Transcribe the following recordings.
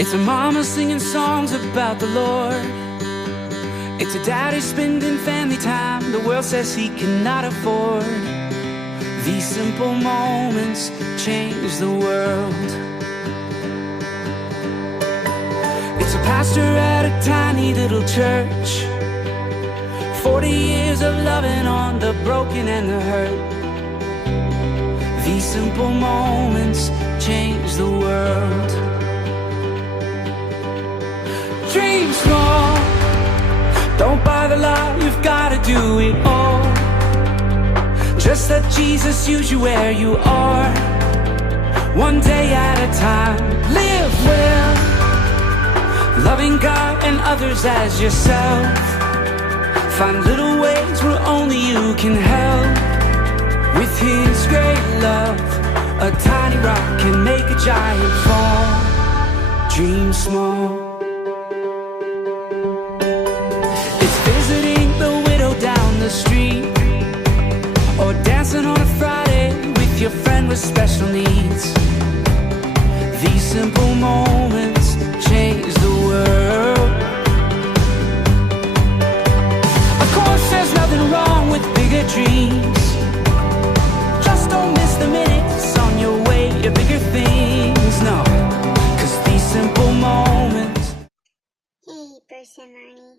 It's a mama singing songs about the Lord. It's a daddy spending family time the world says he cannot afford. These simple moments change the world. It's a pastor at a tiny little church, 40 years of loving on the broken and the hurt. These simple moments change the world. Dream small, don't buy the lie, you've gotta do it all. Just let Jesus use you where you are, one day at a time. Live well, loving God and others as yourself. Find little ways where only you can help. With His great love, a tiny rock can make a giant fall. Dream small. The street, or dancing on a Friday with your friend with special needs. These simple moments change the world. Of course there's nothing wrong with bigger dreams, just don't miss the minutes on your way to bigger things. No, 'cause these simple moments. Hey, Bruce and Marnie.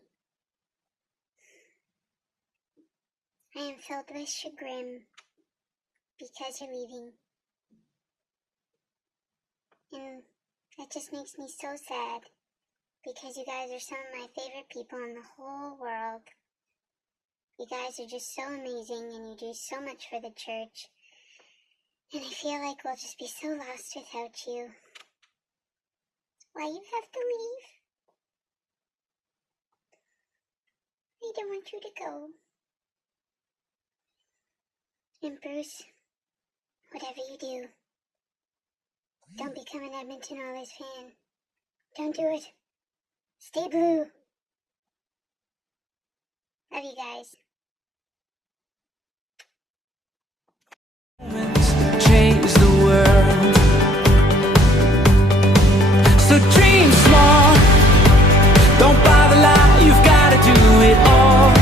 I am filled with chagrin because you're leaving. And that just makes me so sad, because you guys are some of my favorite people in the whole world. You guys are just so amazing and you do so much for the church. And I feel like we'll just be so lost without you. Why you have to leave? I don't want you to go. And Bruce, whatever you do, don't become an Edmonton Oilers fan. Don't do it. Stay blue. Love you guys. Change the world. So dream small, don't buy the lie, you've gotta do it all.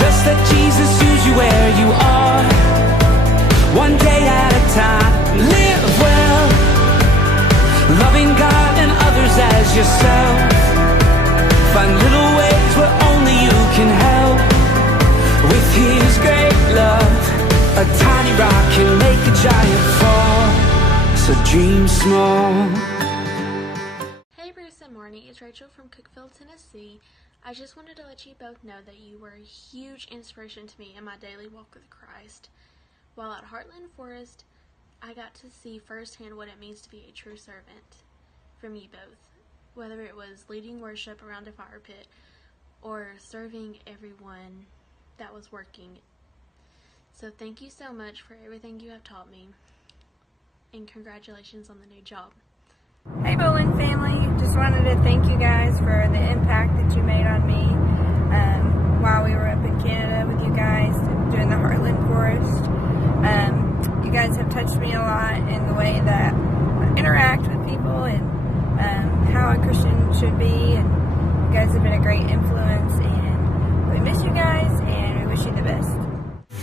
Just let Jesus use you where you are, one day at a time. Live well, loving God and others as yourself. Find little ways where only you can help. With His great love, a tiny rock can make a giant fall. So dream small. Hey Bruce and Marnie, it's Rachel from Cookeville, Tennessee. I just wanted to let you both know that you were a huge inspiration to me in my daily walk with Christ. While at Heartland Forest, I got to see firsthand what it means to be a true servant from you both, whether it was leading worship around a fire pit or serving everyone that was working. So thank you so much for everything you have taught me, and congratulations on the new job. Hey Bowling family, just wanted to thank you guys for the impact that you made on me while we were up in Canada with you guys doing the Heartland Forest. You guys have touched me a lot in the way that I interact with people and how a Christian should be, and you guys have been a great influence, and we miss you guys and we wish you the best.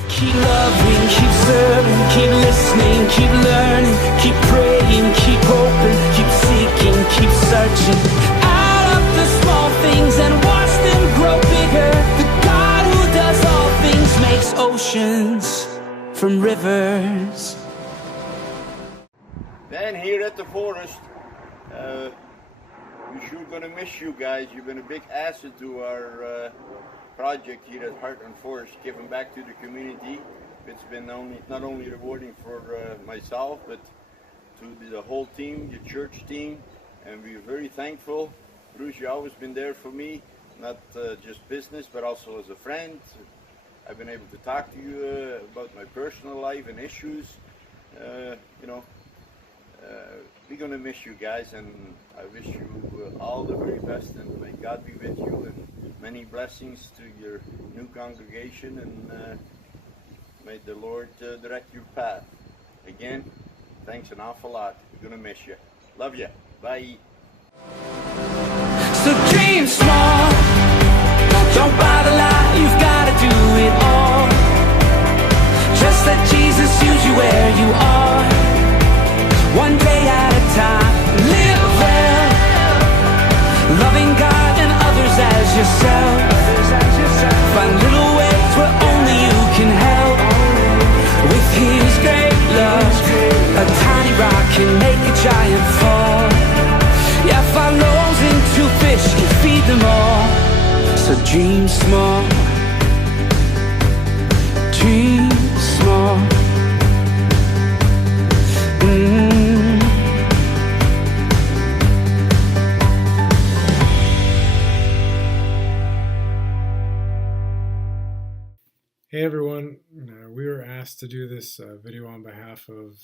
Keep loving, keep serving, keep listening, keep learning, keep praying, keep hoping, keep seeking, keep searching. Add up the small things and watch them grow bigger. The God who does all things makes oceans from rivers. Then here at the forest, we're sure gonna miss you guys. You've been a big asset to our project here at Heartland Forest, giving back to the community. It's been not only rewarding for myself, but to the whole team, the church team, and we're very thankful. Bruce, you've always been there for me, not just business, but also as a friend. I've been able to talk to you about my personal life and issues. We're gonna miss you guys, and I wish you all the very best, and may God be with you, and many blessings to your new congregation, and may the Lord direct your path. Again, thanks an awful lot. We're gonna miss you. Love you. Bye. So dream small, don't buy the lie, you've gotta do it all. Just let Jesus use you where you are. One day at a time, live well, loving God and others as yourself. Find little ways where only you can help. With His great love, a tiny rock can make a giant fall. Yeah, 5 loaves and 2 fish can feed them all. So dream small, dream small. Hey everyone, we were asked to do this video on behalf of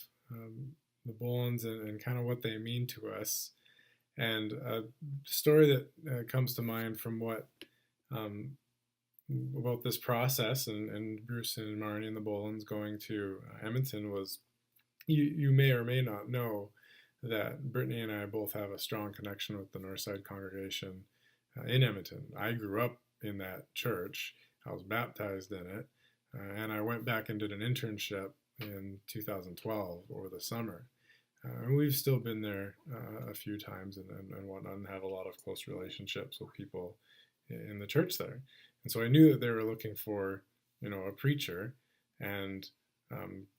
the Bolins and kind of what they mean to us. And a story that comes to mind from what about this process and Bruce and Marnie and the Bolins going to Edmonton was, you may or may not know that Brittany and I both have a strong connection with the Northside congregation in Edmonton. I grew up in that church. I was baptized in it. And I went back and did an internship in 2012 over the summer. And we've still been there a few times and whatnot, and have a lot of close relationships with people in the church there. And so I knew that they were looking for, a preacher, and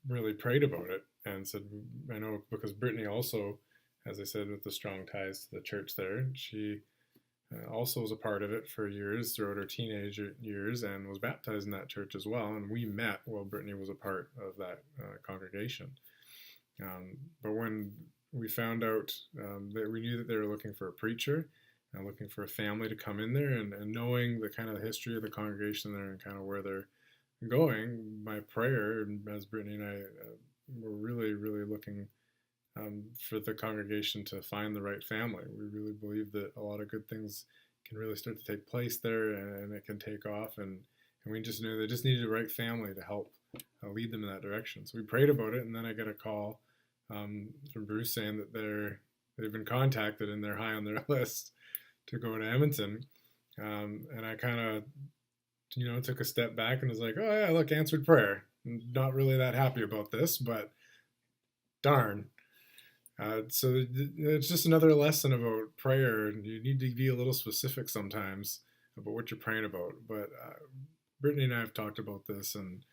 really prayed about it and said, I know because Brittany also, as I said, with the strong ties to the church there, she also was a part of it for years throughout her teenage years and was baptized in that church as well. And we met while Brittany was a part of that congregation. But when we found out that we knew that they were looking for a preacher and looking for a family to come in there, and knowing the kind of history of the congregation there and kind of where they're going, my prayer, as Brittany and I were really, really looking for the congregation to find the right family. We really believe that a lot of good things can really start to take place there, and it can take off, and we just knew they just needed the right family to help lead them in that direction. So we prayed about it, and then I got a call from Bruce saying that they've been contacted and they're high on their list to go to Edmonton. And I kind of, took a step back and was like, oh yeah, look, answered prayer. I'm not really that happy about this, but darn. So it's just another lesson about prayer. You need to be a little specific sometimes about what you're praying about. But Brittany and I have talked about this, and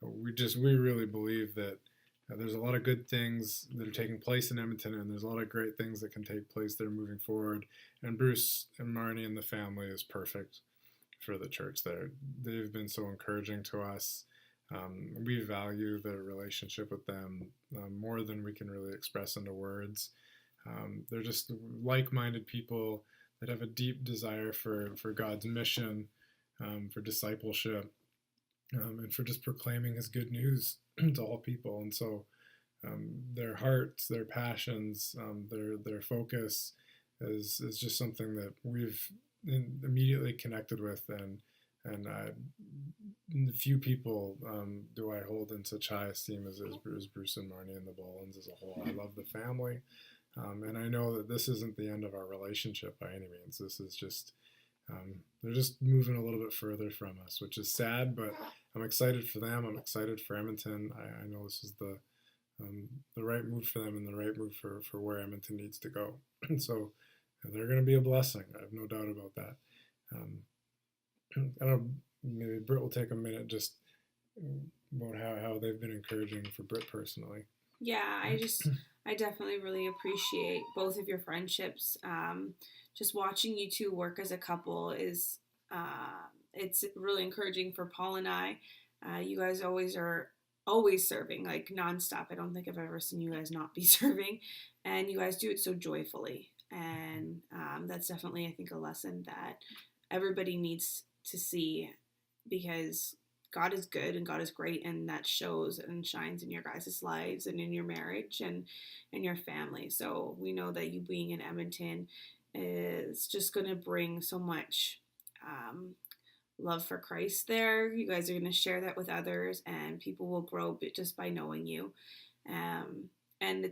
we really believe that there's a lot of good things that are taking place in Edmonton, and there's a lot of great things that can take place there moving forward. And Bruce and Marnie and the family is perfect for the church there. They've been so encouraging to us. We value the relationship with them more than we can really express into words. They're just like-minded people that have a deep desire for God's mission, for discipleship, and for just proclaiming His good news to all people. And so their hearts, their passions, their focus is just something that we've immediately connected with, and few people do I hold in such high esteem as Bruce and Marnie and the Bolins as a whole. I love the family, and I know that this isn't the end of our relationship by any means. This is just they're just moving a little bit further from us, which is sad, but I'm excited for them. I'm excited for Edmonton. I know this is the right move for them and the right move for where Edmonton needs to go. And so they're going to be a blessing. I have no doubt about that. I don't know, maybe Britt will take a minute just about how they've been encouraging for Britt personally. Yeah, I definitely really appreciate both of your friendships. Just watching you two work as a couple is, it's really encouraging for Paul and I. You guys are always serving, like nonstop. I don't think I've ever seen you guys not be serving, and you guys do it so joyfully. And that's definitely, I think, a lesson that everybody needs to see, because God is good and God is great, and that shows and shines in your guys' lives and in your marriage and in your family. So we know that you being in Edmonton is just going to bring so much love for Christ there. You guys are going to share that with others, and people will grow just by knowing you. and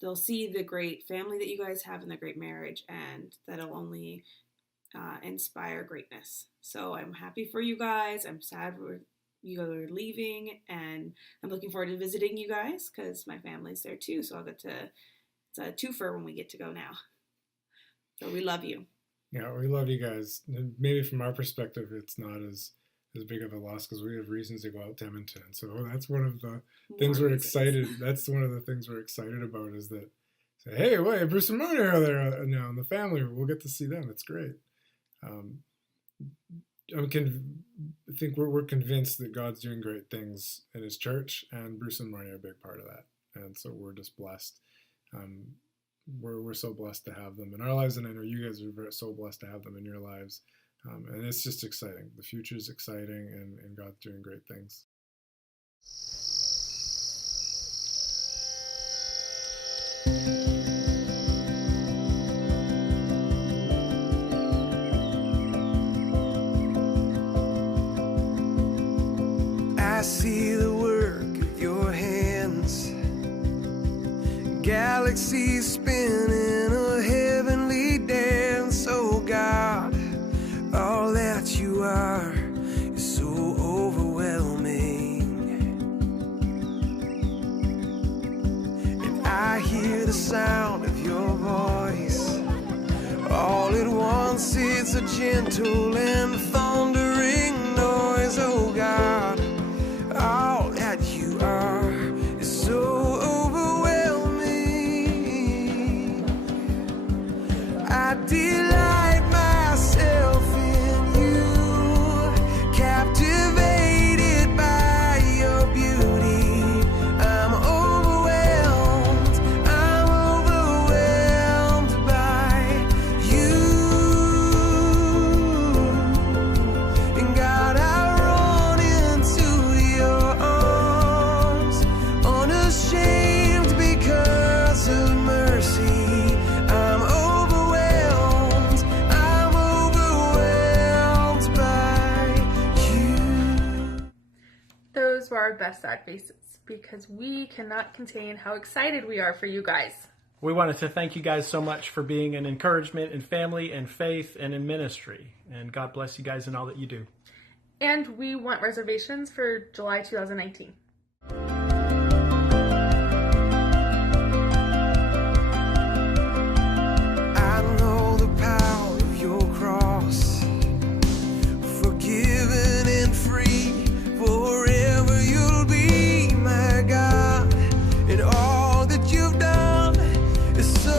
they'll see the great family that you guys have and the great marriage, and that'll only inspire greatness. So I'm happy for you guys. I'm sad you guys are leaving, and I'm looking forward to visiting you guys because my family's there too. So I'll get to, it's a twofer when we get to go now. So we love you. Yeah, we love you guys. Maybe from our perspective, it's not as big of a loss because we have reasons to go out to Edmonton. So that's one of the things we're excited. That's one of the things we're excited about is that, say, hey, wait, Bruce and Marnie are there now, and the family. We'll get to see them. It's great. I think we're convinced that God's doing great things in His church, and Bruce and Marnie are a big part of that. And so we're just blessed. We're so blessed to have them in our lives, and I know you guys are so blessed to have them in your lives. And it's just exciting. The future is exciting, and God's doing great things. I see the work of your hands, galaxies spinning a heavenly dance. Oh God, all that you are is so overwhelming. And I hear the sound of your voice. All at once it's a gentle and thundering noise. Oh God, all that you are is so overwhelming. I delight myself in you, captivated by your beauty. I'm overwhelmed by you. And God, I run into your arms, unashamed because of mercy. I'm overwhelmed by you. Those were our best sad faces because we cannot contain how excited we are for you guys. We wanted to thank you guys so much for being an encouragement in family and faith and in ministry. And God bless you guys in all that you do. And we want reservations for July 2019. I know the power of your cross, forgiven and free, forever you'll be my God, and all that you've done is so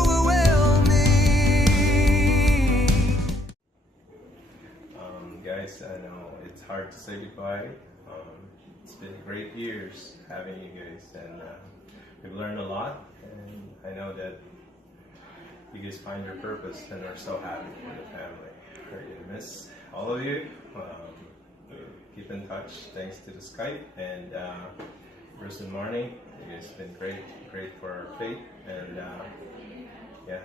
overwhelming. Guys, I know it's hard to say goodbye. It's been great years having you guys, and we've learned a lot, and I know that you guys find your purpose and are so happy for the family. We're gonna miss all of you. Keep in touch thanks to the Skype, and Bruce and Marnie, you guys have been great for our faith, and yeah,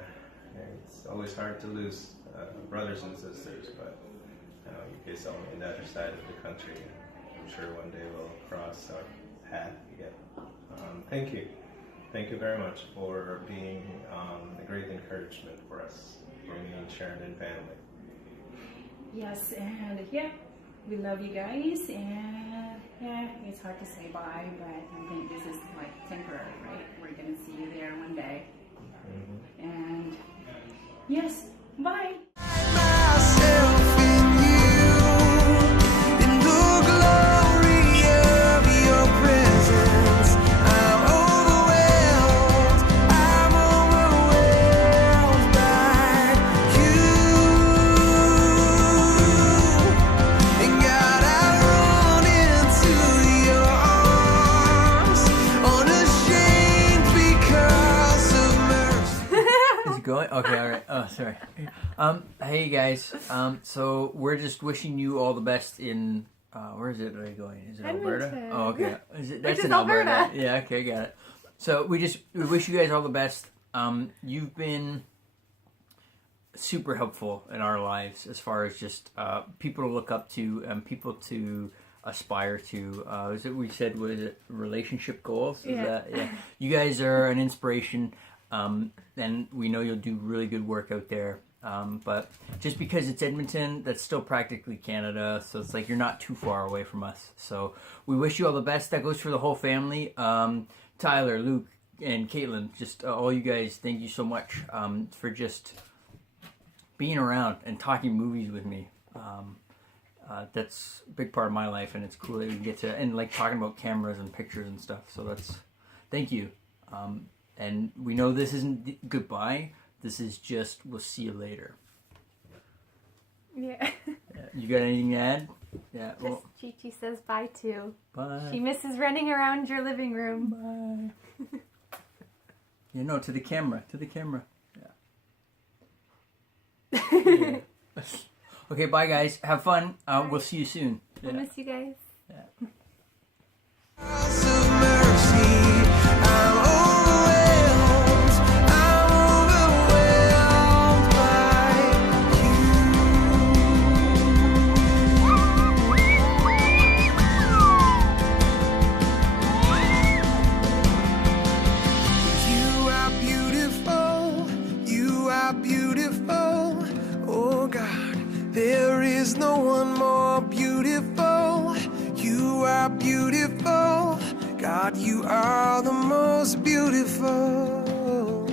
it's always hard to lose brothers and sisters, but you guys are on the other side of the country, and I'm sure one day we'll cross our path again. Thank you. Thank you very much for being a great encouragement for us, for me and Sharon and family. Yes, and yeah, we love you guys, and yeah, it's hard to say bye, but I think this is like temporary, right? We're gonna see you there one day. Mm-hmm. And yes, bye. Myself in you, in the glory of your presence. I'm overwhelmed by you. And God, I run into your arms, unashamed because of mercy. Is it going? Okay, all right. Oh, sorry. Hey guys. So we're just wishing you all the best in. Where is it? Are you going? Is it Alberta? Edmonton. Oh, okay. Is it? Which That's is in Alberta. Alberta. Yeah. Okay, got it. So we wish you guys all the best. You've been super helpful in our lives as far as just people to look up to and people to aspire to. Is it we said was it relationship goals? Is Yeah. Yeah. You guys are an inspiration, and we know you'll do really good work out there. But just because it's Edmonton, that's still practically Canada, so it's like you're not too far away from us. So we wish you all the best. That goes for the whole family. Tyler, Luke, and Caitlin, just all you guys, thank you so much for just being around and talking movies with me. That's a big part of my life, and it's cool that we get to, and like talking about cameras and pictures and stuff. So thank you. And we know this isn't goodbye. This is just, we'll see you later. Yeah. You got anything to add? Yeah. Just Chi-Chi says bye too. Bye. She misses running around your living room. Bye. Yeah, no, to the camera. To the camera. Yeah. Yeah. Okay, bye guys. Have fun. We'll see you soon. We'll miss you guys. Yeah. There is no one more beautiful. You are beautiful. God, you are the most beautiful.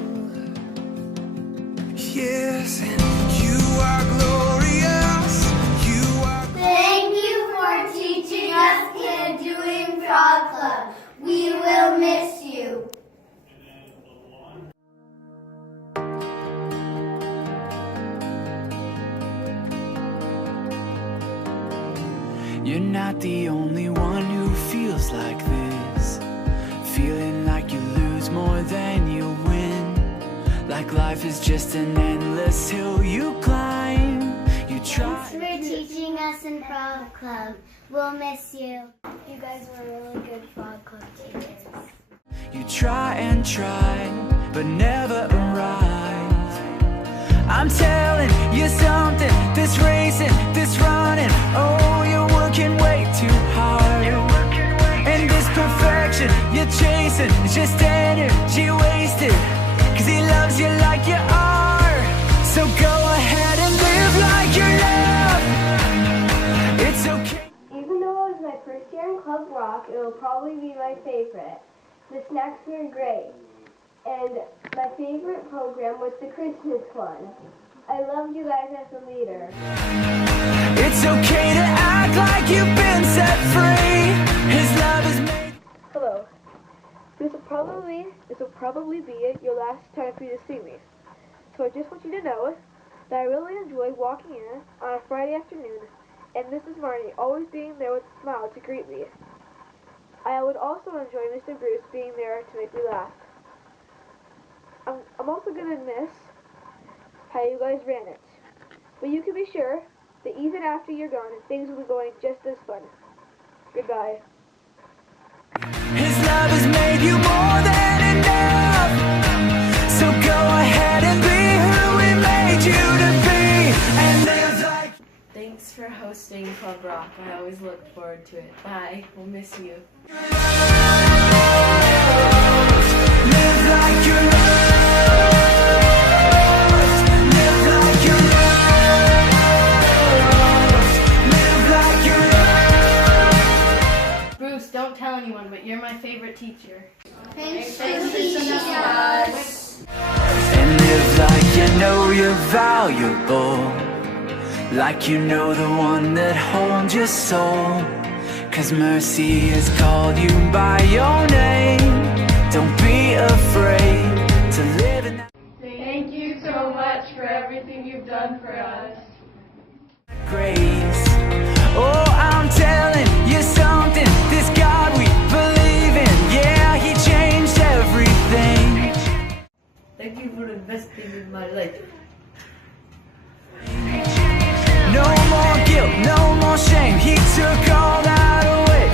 Yes, and you are glorious. You are. Thank you for teaching us and doing Frog Club. We will miss you. You're not the only one who feels like this. Feeling like you lose more than you win. Like life is just an endless hill you climb. You try. Thanks for teaching us in Frog Club. We'll miss you. You guys were really good Frog Club teachers. You try and try, but never arrive. I'm telling you something, this racing, this running, oh, you're working way too hard. And this perfection you're chasing is just energy wasted, 'cause he loves you like you are. So go ahead and live like you're loved. It's okay. Even though it was my first year in Club Rock, it will probably be my favorite. The snacks were great. And my favorite program was the Christmas one. I loved you guys as a leader. It's okay to act like you've been set free. His love is made. Hello. This will probably be your last time for you to see me. So I just want you to know that I really enjoy walking in on a Friday afternoon and Mrs. Marnie always being there with a smile to greet me. I would also enjoy Mr. Bruce being there to make me laugh. I'm also going to miss how you guys ran it. But you can be sure that even after you're gone, things will be going just as fun. Goodbye. His love has made you more than enough. So go ahead and be who he made you to be. And live like. Thanks for hosting Club Rock. I always look forward to it. Bye. We'll miss you. Live like you're loved. Live like you're loved. Bruce, don't tell anyone, but you're my favorite teacher. Thanks for teaching us. And live like you know you're valuable. Like you know the one that holds your soul. 'Cause mercy has called you by your name. Don't be afraid to live in that. Thank you so much for everything you've done for us. Grace. Oh, I'm telling you something. This God we believe in, yeah, he changed everything. Thank you for investing in my life. No more guilt, no more shame. He took all that away.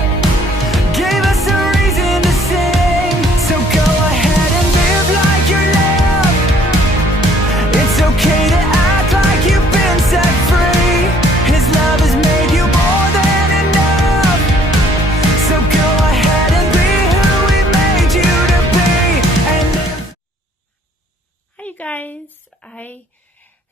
Gave us a reason to sing. So go ahead and live like you're loved. It's okay to act like you've been set free. His love has made you more than enough. guys. I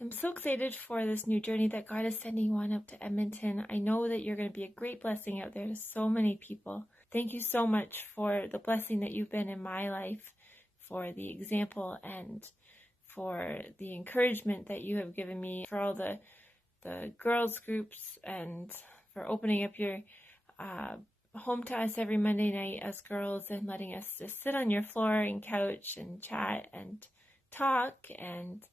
am so excited for this new journey that God is sending you on up to Edmonton. I know that you're going to be a great blessing out there to so many people. Thank you so much for the blessing that you've been in my life, for the example and for the encouragement that you have given me, for all the girls groups, and for opening up your home to us every Monday night as girls and letting us just sit on your floor and couch and chat and talk, and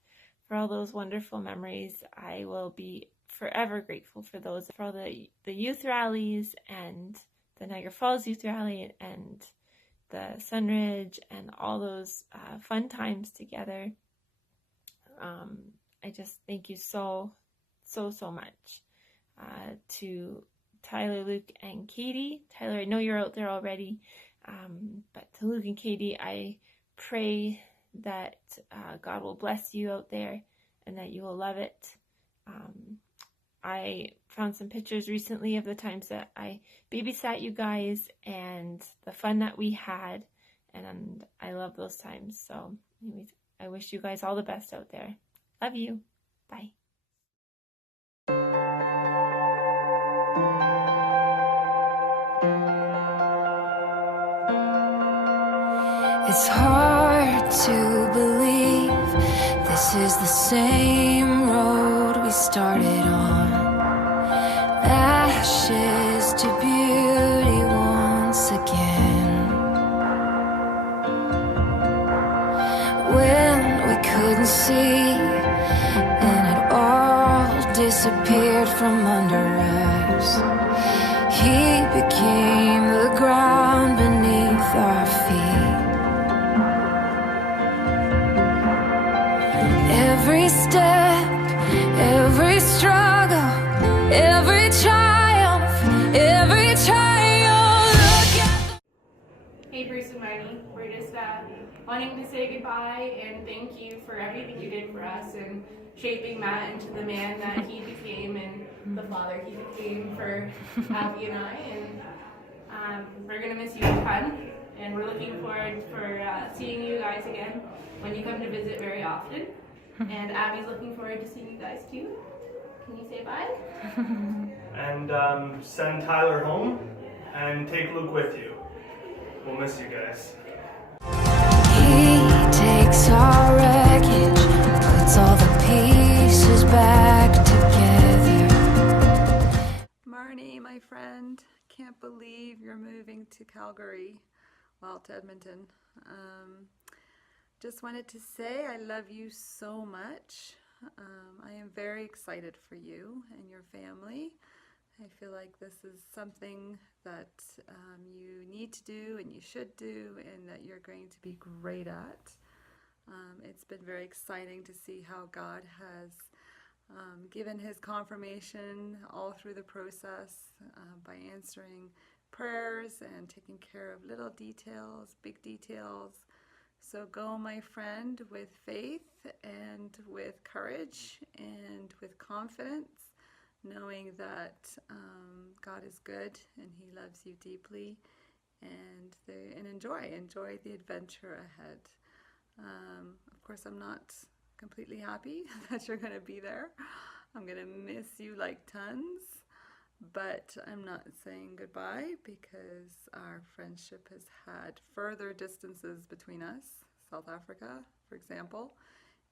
for all those wonderful memories. I will be forever grateful for those, for all the youth rallies and the Niagara Falls Youth Rally and the Sunridge and all those fun times together. I just thank you so much to Tyler, Luke, and Katie. Tyler, I know you're out there already, but to Luke and Katie, I pray that God will bless you out there and that you will love it. I found some pictures recently of the times that I babysat you guys and the fun that we had, and I love those times. So anyways, I wish you guys all the best out there. Love you. Bye. It's hard to believe this is the same road we started on. Ashes to beauty once again. When we couldn't see and it all disappeared from under us, He became the ground beneath our feet. Every step, every struggle, every triumph, every triumph. Hey Bruce and Marnie, we're just wanting to say goodbye and thank you for everything you did for us and shaping Matt into the man that he became and the father he became for Abby and I. And we're going to miss you a ton, and we're looking forward for seeing you guys again when you come to visit very often. And Abby's looking forward to seeing you guys too. Can you say bye? And send Tyler home and take Luke with you. We'll miss you guys. He takes our wreckage, puts all the pieces back together. Marnie, my friend, can't believe you're moving to Calgary, well, to Edmonton. Just wanted to say I love you so much. I am very excited for you and your family. I feel like this is something that you need to do and you should do, and that you're going to be great at. It's been very exciting to see how God has given His confirmation all through the process by answering prayers and taking care of little details, big details. So go, my friend, with faith and with courage and with confidence, knowing that God is good and He loves you deeply, and enjoy the adventure ahead. Of course, I'm not completely happy that you're going to be there. I'm going to miss you like tons, but I'm not saying goodbye, because our friendship has had further distances between us, South Africa, for example,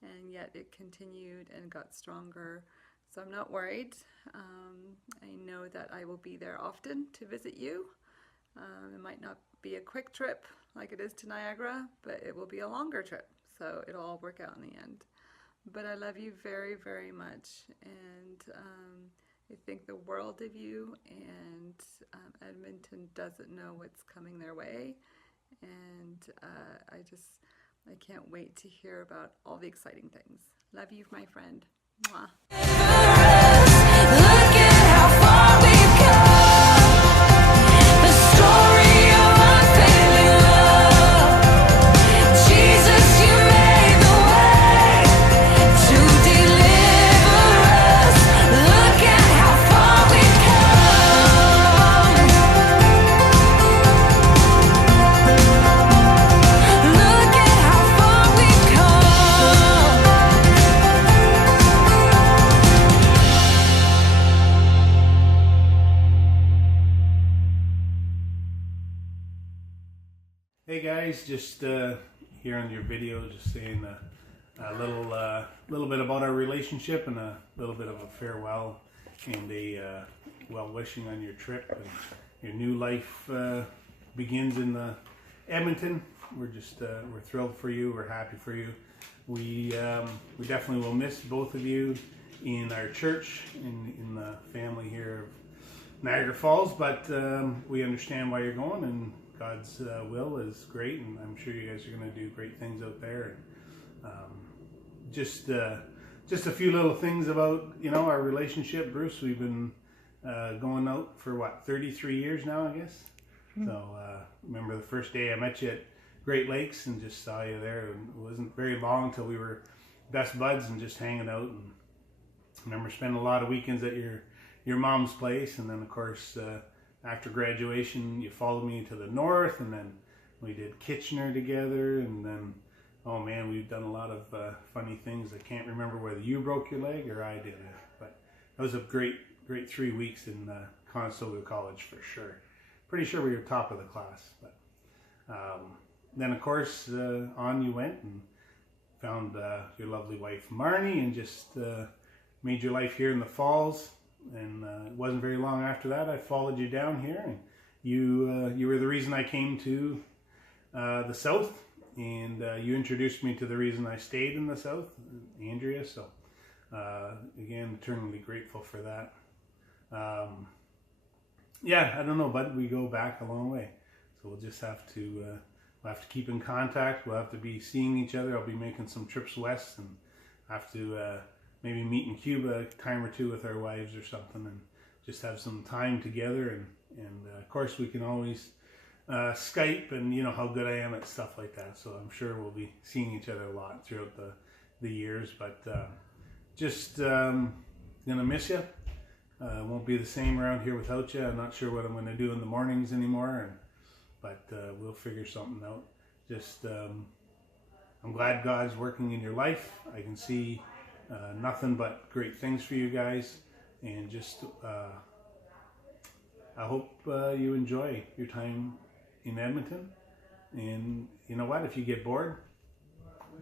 and yet it continued and got stronger. So I'm not worried. I know that I will be there often to visit you. It might not be a quick trip like it is to Niagara, but it will be a longer trip. So it'll all work out in the end. But I love you very, very much. And I think the world of you, and Edmonton doesn't know what's coming their way. And I can't wait to hear about all the exciting things. Love you, my friend. Mwah. guys, just here on your video, just saying a little bit about our relationship and a little bit of a farewell and a well-wishing on your trip. And your new life begins in Edmonton. We're just we're thrilled for you. We're happy for you. We definitely will miss both of you in our church, in the family here of Niagara Falls, but we understand why you're going, and God's will is great, and I'm sure you guys are going to do great things out there. Just a few little things about, you know, our relationship, Bruce. We've been going out for what, 33 years now, I guess. So remember the first day I met you at Great Lakes and just saw you there. It wasn't very long until we were best buds and just hanging out. And I remember spending a lot of weekends at your mom's place, and then of course after graduation you followed me to the north, and then we did Kitchener together, and then oh man, we've done a lot of funny things. I can't remember whether you broke your leg or I did it, but it was a great 3 weeks in Conestoga College for sure. Pretty sure we were top of the class. But then of course on you went and found your lovely wife Marnie, and just made your life here in the Falls. And it wasn't very long after that I followed you down here, and you were the reason I came to the South, and you introduced me to the reason I stayed in the South, Andrea. So again, eternally grateful for that. Yeah, I don't know, but we go back a long way, so we'll just have to we'll have to keep in contact. We'll have to be seeing each other. I'll be making some trips west, and have to maybe meet in Cuba a time or two with our wives or something, and just have some time together. And of course we can always Skype, and you know how good I am at stuff like that, so I'm sure we'll be seeing each other a lot throughout the years. But just gonna miss you. Won't be the same around here without you. I'm not sure what I'm going to do in the mornings anymore, but we'll figure something out. Just I'm glad God's working in your life. I can see nothing but great things for you guys, and just I hope you enjoy your time in Edmonton. And you know what, if you get bored,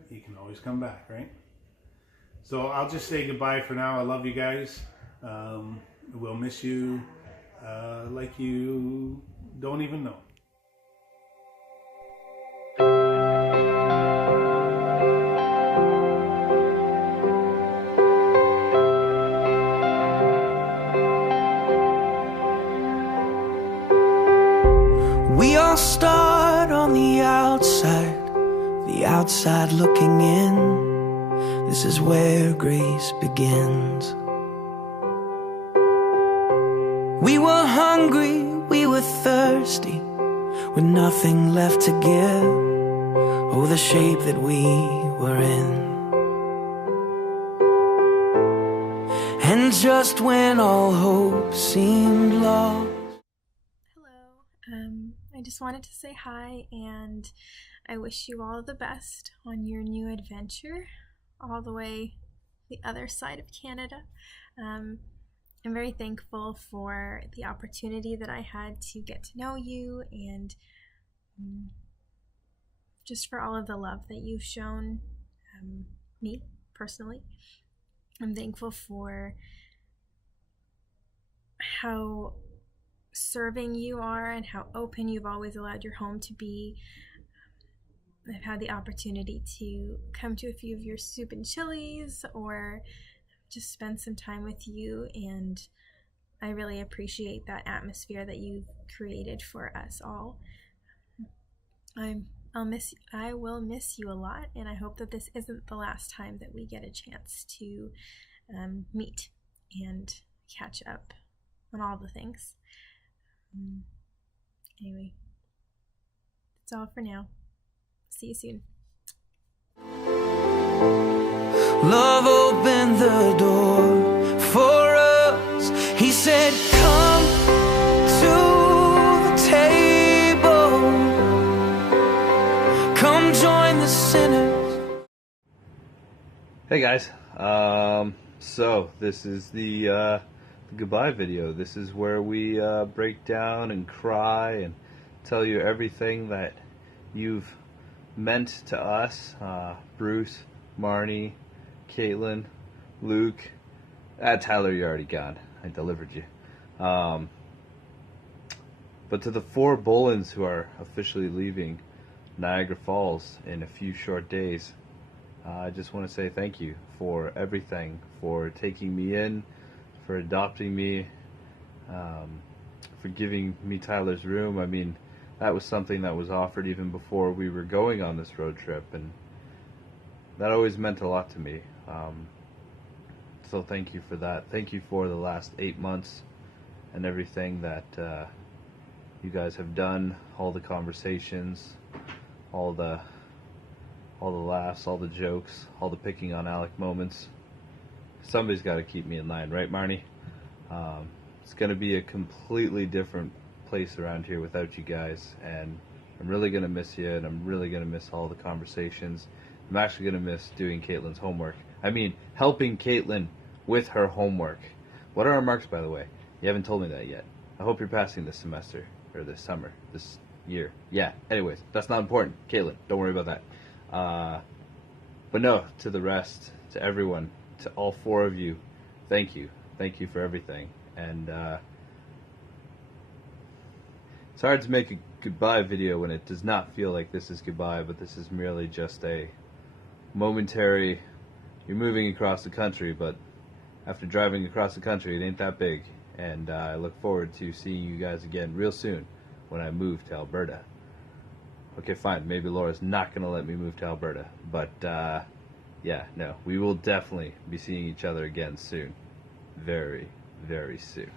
you can always come back, right? So I'll just say goodbye for now. I love you guys. We'll miss you like you don't even know. We all start on the outside looking in. This is where grace begins. We were hungry, we were thirsty, with nothing left to give. Oh, the shape that we were in. And just when all hope seemed lost. I just wanted to say hi, and I wish you all the best on your new adventure, all the way the other side of Canada. I'm very thankful for the opportunity that I had to get to know you, and just for all of the love that you've shown me personally. I'm thankful for how serving you are and how open you've always allowed your home to be. I've had the opportunity to come to a few of your soup and chilies, or just spend some time with you, and I really appreciate that atmosphere that you've created for us all. I will miss you a lot, and I hope that this isn't the last time that we get a chance to meet and catch up on all the things. Anyway, that's all for now. See you soon. Love opened the door for us. He said, come to the table. Come join the sinners. Hey guys, so this is the goodbye video. This is where we break down and cry and tell you everything that you've meant to us, Bruce, Marnie, Caitlin, Luke. Tyler, you're already gone. I delivered you. But to the 4 Bolins who are officially leaving Niagara Falls in a few short days, I just want to say thank you for everything, for taking me in, for adopting me, for giving me Tyler's room. I mean, that was something that was offered even before we were going on this road trip, and that always meant a lot to me. So thank you for that. Thank you for the last 8 months and everything that you guys have done, all the conversations, all the laughs, all the jokes, all the picking on Alec moments. Somebody's got to keep me in line, right, Marnie? It's going to be a completely different place around here without you guys, and I'm really going to miss you, and I'm really going to miss all the conversations. I'm actually going to miss doing Caitlin's homework. I mean, helping Caitlin with her homework. What are our marks, by the way? You haven't told me that yet. I hope you're passing this semester, or this summer, this year. Yeah, anyways, that's not important. Caitlin, don't worry about that. But no, to the rest, to everyone, to all 4 of you, thank you. Thank you for everything. And it's hard to make a goodbye video when it does not feel like this is goodbye, but this is merely just a momentary, you're moving across the country, but after driving across the country, it ain't that big. And I look forward to seeing you guys again real soon when I move to Alberta. Okay, fine, maybe Laura's not going to let me move to Alberta, but yeah, no, we will definitely be seeing each other again soon. Very, very soon.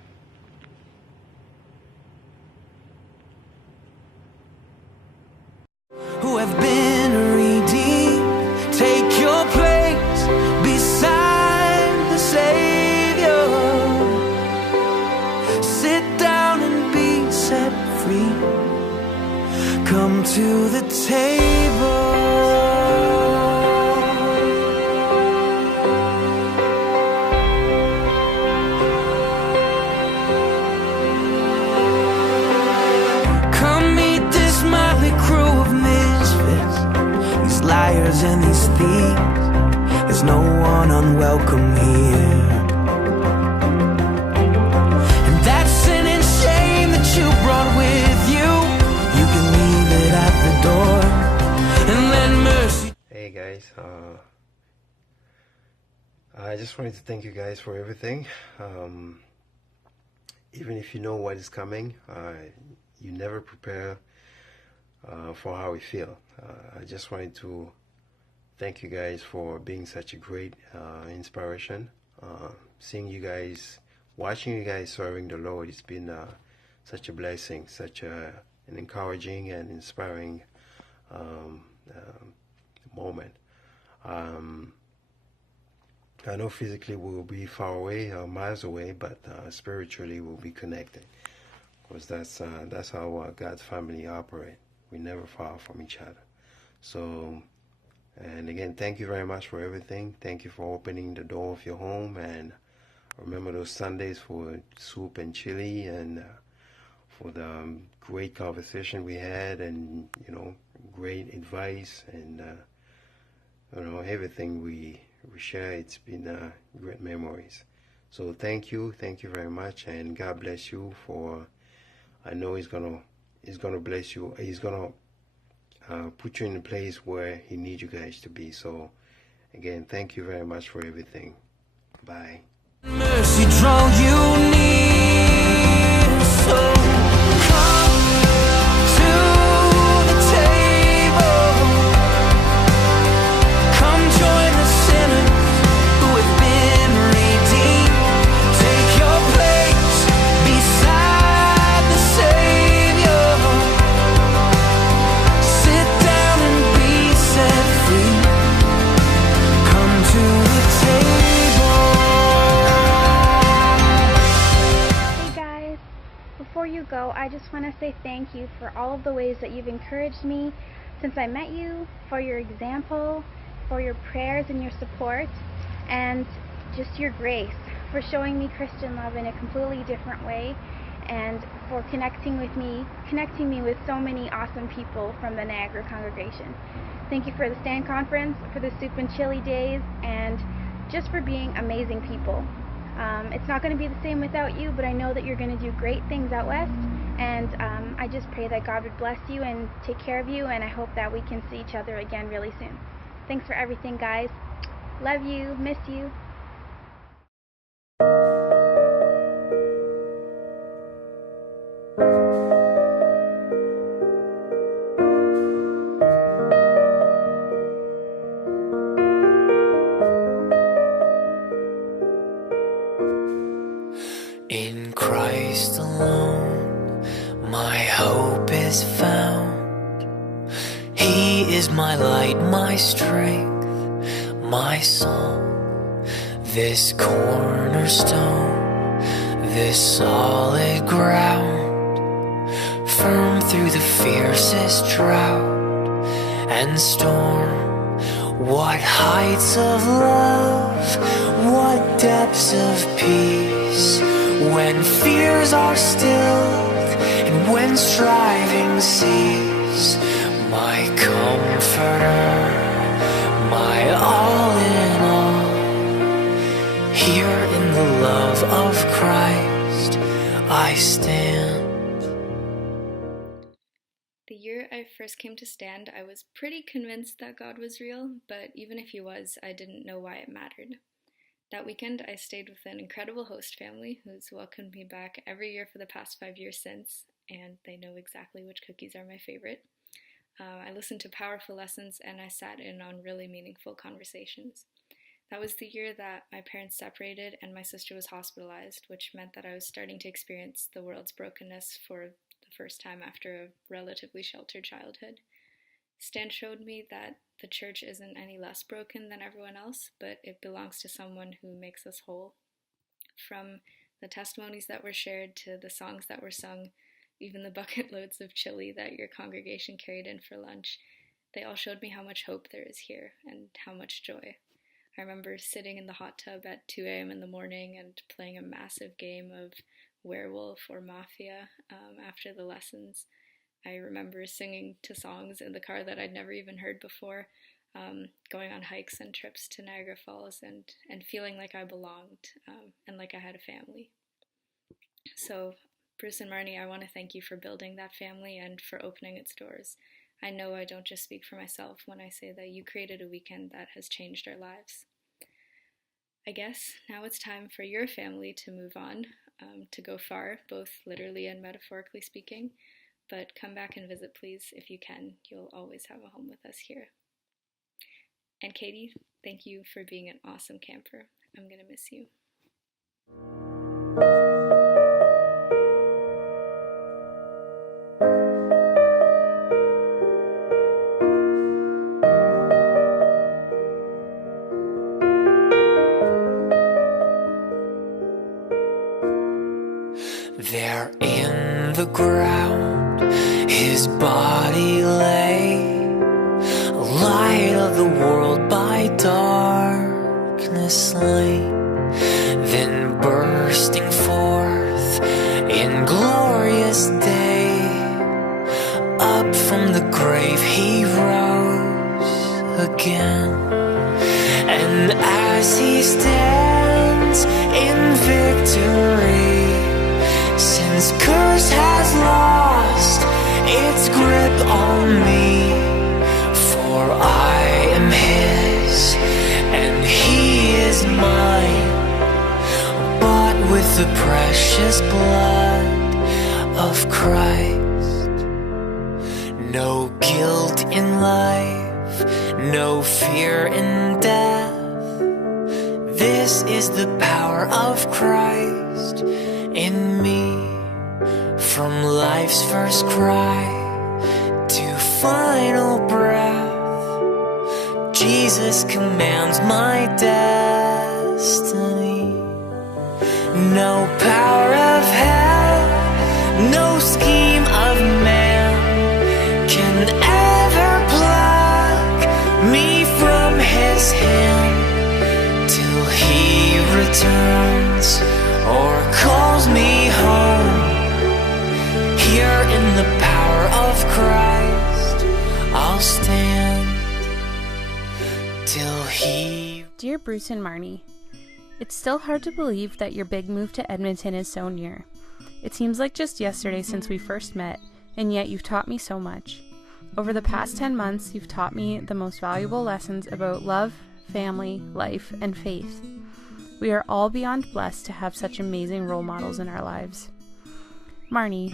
Who have been redeemed, take your place beside the Savior. Sit down and be set free. Come to the table. Liars and these thieves, there's no one unwelcome here. And that sin and shame that you brought with you, you can leave it at the door and let mercy. Hey guys, I just wanted to thank you guys for everything. Even if you know what is coming, you never prepare for how we feel. I just wanted to thank you guys for being such a great inspiration. Seeing you guys, watching you guys serving the Lord, it's been such a blessing, such an encouraging and inspiring moment. I know physically we will be far away, miles away, but spiritually we'll be connected, because that's how God's family operate. We're never far from each other. So, and again, thank you very much for everything. Thank you for opening the door of your home, and remember those Sundays for soup and chili, and for the great conversation we had, and great advice, and everything we share. It's been great memories. So thank you very much, and God bless you. For I know He's gonna bless you. He's gonna put you in a place where He needs you guys to be. So again, thank you very much for everything. Bye. Mercy draw you near, so come to the table. Come join the sinners who have been redeemed. Take your place beside the Savior. Sit down and be set free. Come to the table. Hey guys, before you go, I just want to say thank you for all of the ways that you've encouraged me since I met you, for your example, for your prayers and your support, and just your grace for showing me Christian love in a completely different way. and for connecting me with so many awesome people from the Niagara congregation. Thank you for the Stand Conference, for the Soup and Chili Days, and just for being amazing people. It's not going to be the same without you, but I know that you're going to do great things out west, and I just pray that God would bless you and take care of you, and I hope that we can see each other again really soon. Thanks for everything, guys. Love you. Miss you. In Christ alone, my hope is found. He is my light, my strength, my song. This cornerstone, this solid ground, firm through the fiercest drought and storm. What heights of love, what depths of peace, when fears are stilled and when striving cease. My comforter, my all in all, here in the love of Christ I stand. The year I first came to Stand, I was pretty convinced that God was real, but even if he was, I didn't know why it mattered. That weekend, I stayed with an incredible host family who's welcomed me back every year for the past 5 years since, and they know exactly which cookies are my favorite. I listened to powerful lessons, and I sat in on really meaningful conversations. That was the year that my parents separated and my sister was hospitalized, which meant that I was starting to experience the world's brokenness for the first time after a relatively sheltered childhood. Stan showed me that the church isn't any less broken than everyone else, but it belongs to someone who makes us whole. From the testimonies that were shared to the songs that were sung, even the bucket loads of chili that your congregation carried in for lunch, they all showed me how much hope there is here and how much joy. I remember sitting in the hot tub at 2 a.m. in the morning and playing a massive game of Werewolf or Mafia after the lessons. I remember singing to songs in the car that I'd never even heard before, going on hikes and trips to Niagara Falls and feeling like I belonged and like I had a family. So, Bruce and Marnie, I want to thank you for building that family and for opening its doors. I know I don't just speak for myself when I say that you created a weekend that has changed our lives. I guess now it's time for your family to move on, to go far, both literally and metaphorically speaking. But come back and visit, please, if you can. You'll always have a home with us here. And Katie, thank you for being an awesome camper. I'm going to miss you. There in the ground his body lay, light of the world by darkness slain, then bursting forth in glorious day, up from the grave he rose again. And as he stands in victory, since curse has lost its grip on me, for I am his and he is mine, bought with the precious blood of Christ. No guilt in life, no fear in death. This is the power of Christ in me. From life's first cry to final breath, Jesus commands my destiny. No power of hell, no scheme of man can ever pluck me from his hand till he returns or calls me home. till he... Dear Bruce and Marnie, it's still hard to believe that your big move to Edmonton is so near. It seems like just yesterday since we first met, and yet you've taught me so much. Over the past 10 months, you've taught me the most valuable lessons about love, family, life, and faith. We are all beyond blessed to have such amazing role models in our lives. Marnie,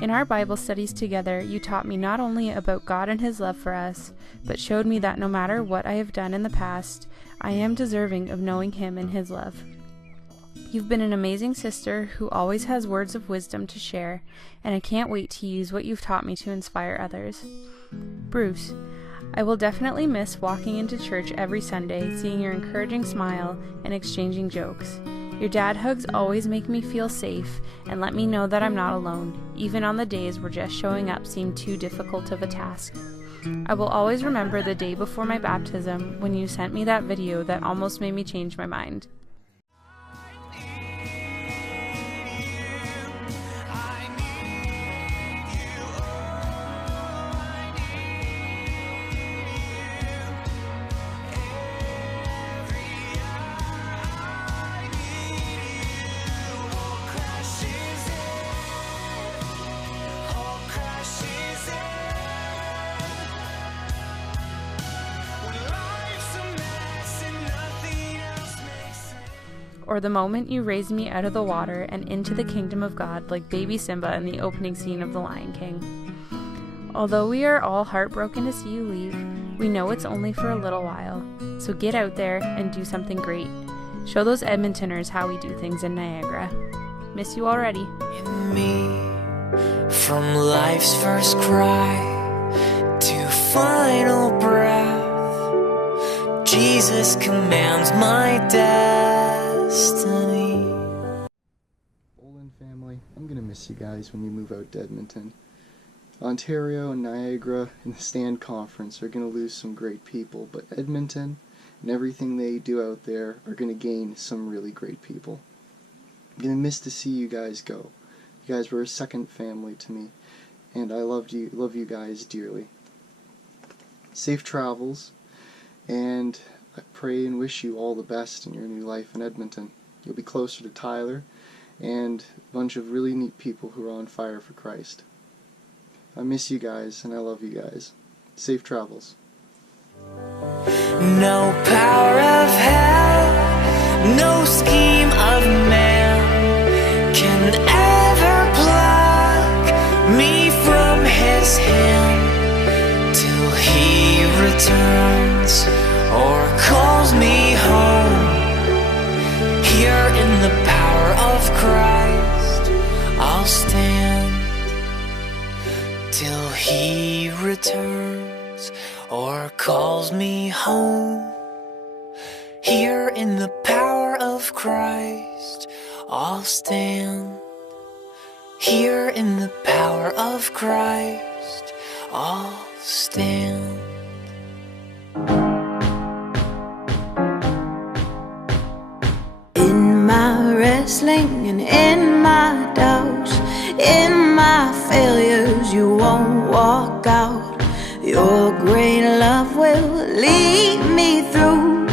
in our Bible studies together, you taught me not only about God and His love for us, but showed me that no matter what I have done in the past, I am deserving of knowing Him and His love. You've been an amazing sister who always has words of wisdom to share, and I can't wait to use what you've taught me to inspire others. Bruce, I will definitely miss walking into church every Sunday, seeing your encouraging smile and exchanging jokes. Your dad hugs always make me feel safe and let me know that I'm not alone, even on the days where just showing up seemed too difficult of a task. I will always remember the day before my baptism when you sent me that video that almost made me change my mind. Or the moment you raised me out of the water and into the kingdom of God like baby Simba in the opening scene of The Lion King. Although we are all heartbroken to see you leave, we know it's only for a little while, so get out there and do something great. Show those Edmontoners how we do things in Niagara. Miss you already. In me, from life's first cry to final breath, Jesus commands my destiny. Olin family, I'm gonna miss you guys when you move out to Edmonton. Ontario and Niagara and the Stand Conference are gonna lose some great people, but Edmonton and everything they do out there are gonna gain some really great people. I'm gonna miss to see you guys go. You guys were a second family to me, and I love you guys dearly. Safe travels, and I pray and wish you all the best in your new life in Edmonton. You'll be closer to Tyler and a bunch of really neat people who are on fire for Christ. I miss you guys, and I love you guys. Safe travels. No power of hell, no scheme of man can ever pluck me from His hand till He returns or calls me home. Here in the power of Christ I'll stand till He returns or calls me home. Here in the power of Christ I'll stand. Here in the power of Christ I'll stand. In my wrestling and in my doubts, in my failures, you won't walk out. Your great love will lead me through.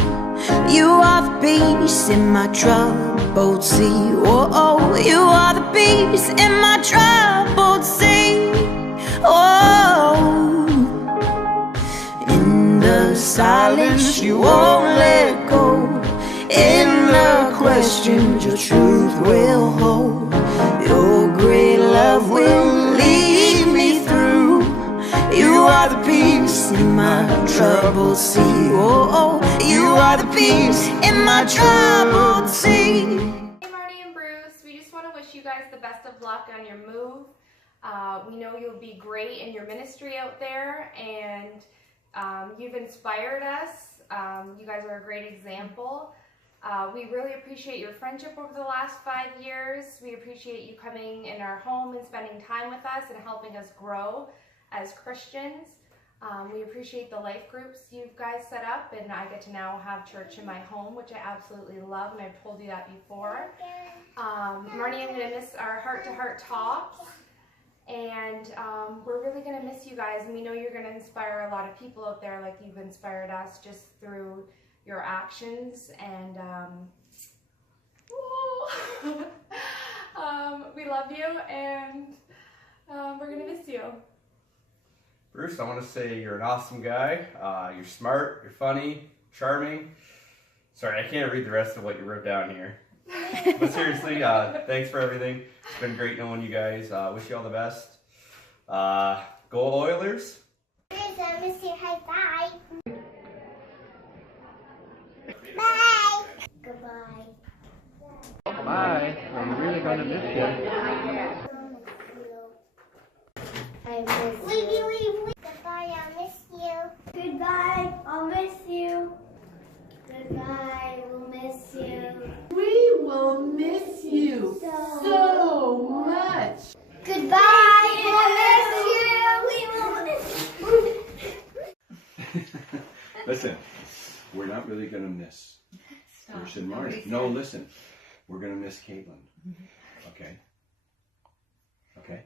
You are the peace in my troubled sea. Oh, oh, you are the peace in my troubled sea. Oh, in the silence you won't let go. In the questions your truth will hold. Your great love will lead me through. You are the peace in my troubled sea. Oh, oh, you are the peace in my troubled sea. Hey Marnie and Bruce, we just want to wish you guys the best of luck on your move. We know you'll be great in your ministry out there, and you've inspired us. You guys are a great example. We really appreciate your friendship over the last 5 years. We appreciate you coming in our home and spending time with us and helping us grow as Christians. We appreciate the life groups you guys set up, and I get to now have church in my home, which I absolutely love, and I've told you that before. Marnie, I'm going to miss our heart-to-heart talks, And we're really going to miss you guys, and we know you're going to inspire a lot of people out there like you've inspired us just through your actions. And we love you, and we're going to miss you. Bruce, I want to say you're an awesome guy. You're smart, you're funny, charming. Sorry, I can't read the rest of what you wrote down here. But seriously, thanks for everything. It's been great knowing you guys. Wish you all the best. Go Oilers! Bruce, I miss you. High five. Bye. Goodbye. Bye. I'm really gonna miss you. I miss you. Goodbye, I'll miss you. Goodbye, I'll miss you. Goodbye, we'll miss you. We will miss you so much. Goodbye, we'll miss you. We will miss you. Listen, we're not really going to miss Bruce and Marty. No, listen, we're going to miss Caitlin. Okay? Okay?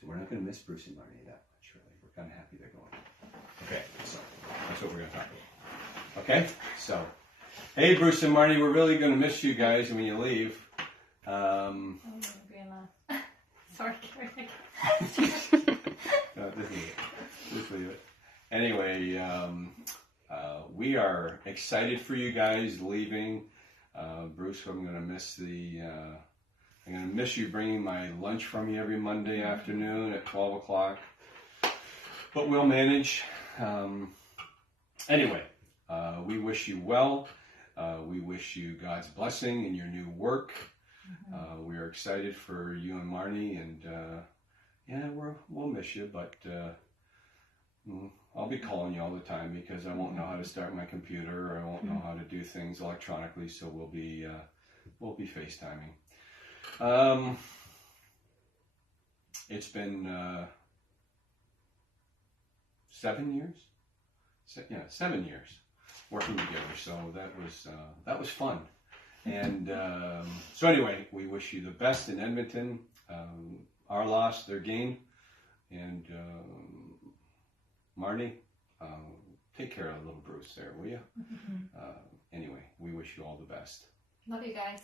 So we're not going to miss Bruce and Marty that much, really. We're kind of happy they're going. Okay, so that's what we're going to talk about. Okay? So, hey, Bruce and Marty, we're really going to miss you guys when you leave. Sorry, Carrie. No, just leave it. Anyway, we are excited for you guys leaving. Bruce, I'm going to miss I'm going to miss you bringing my lunch from you every Monday afternoon at 12 o'clock. But we'll manage. Anyway, we wish you well. We wish you God's blessing in your new work. We are excited for you and Marnie, and yeah, we'll miss you, but I'll be calling you all the time because I won't know how to start my computer, or I won't know how to do things electronically, so we'll be FaceTiming. It's been 7 years? 7 years working together, so that was fun. And so anyway, we wish you the best in Edmonton. Our loss, their gain. And Marnie, take care of little Bruce there, will you? Anyway, we wish you all the best. Love you guys.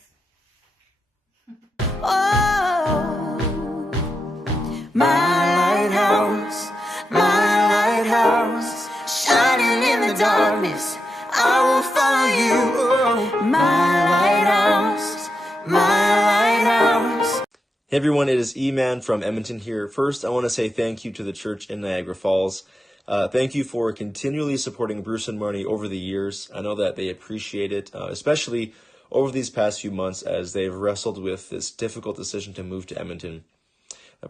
Oh, my lighthouse, shining in the darkness, I will follow you. Oh, my lighthouse, my lighthouse. Hey everyone, it is E-Man from Edmonton here. First, I want to say thank you to the church in Niagara Falls. Thank you for continually supporting Bruce and Marnie over the years. I know that they appreciate it, especially over these past few months as they've wrestled with this difficult decision to move to Edmonton.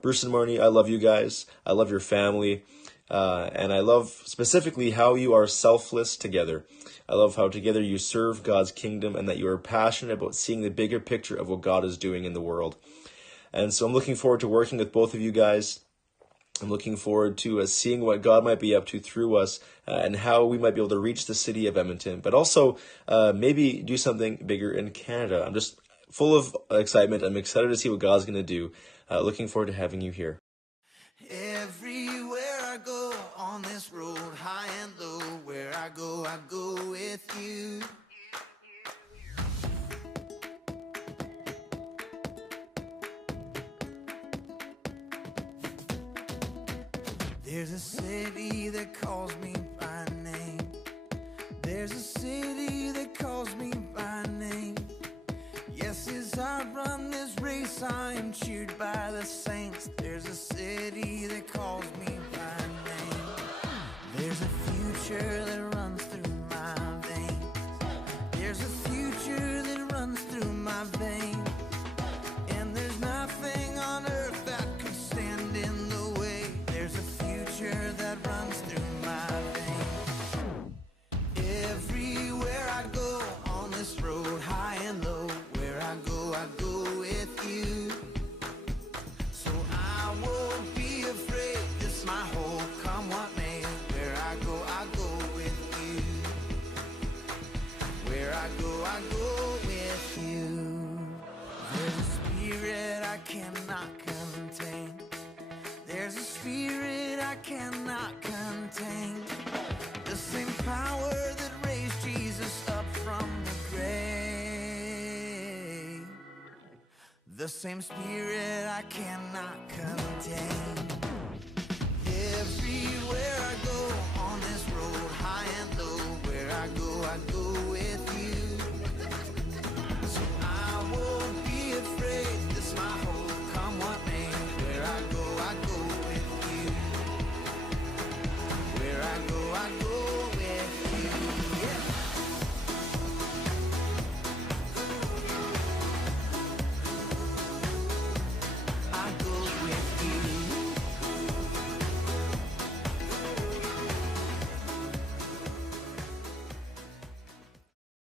Bruce and Marnie, I love you guys. I love your family. And I love specifically how you are selfless together. I love how together you serve God's kingdom and that you are passionate about seeing the bigger picture of what God is doing in the world. And so I'm looking forward to working with both of you guys. I'm looking forward to seeing what God might be up to through us and how we might be able to reach the city of Edmonton, but also maybe do something bigger in Canada. I'm just full of excitement. I'm excited to see what God's going to do. Looking forward to having you here. Everywhere I go on this road, high and low, where I go with you. There's a city that calls me by name. There's a city that calls me by name. Yes, as I run this race, I am cheered by the saints. There's a city that calls me by name. There's a future that runs through my veins. There's a future that runs through my veins. And there's nothing on earth that could stand in the way. There's a future that runs through my veins. Everywhere I go on this road, high and low, where I go with you. So I won't be afraid, this my hope, come what may. Where I go with you. the same spirit I cannot contain. Everywhere I go on this road, high and low, where I go,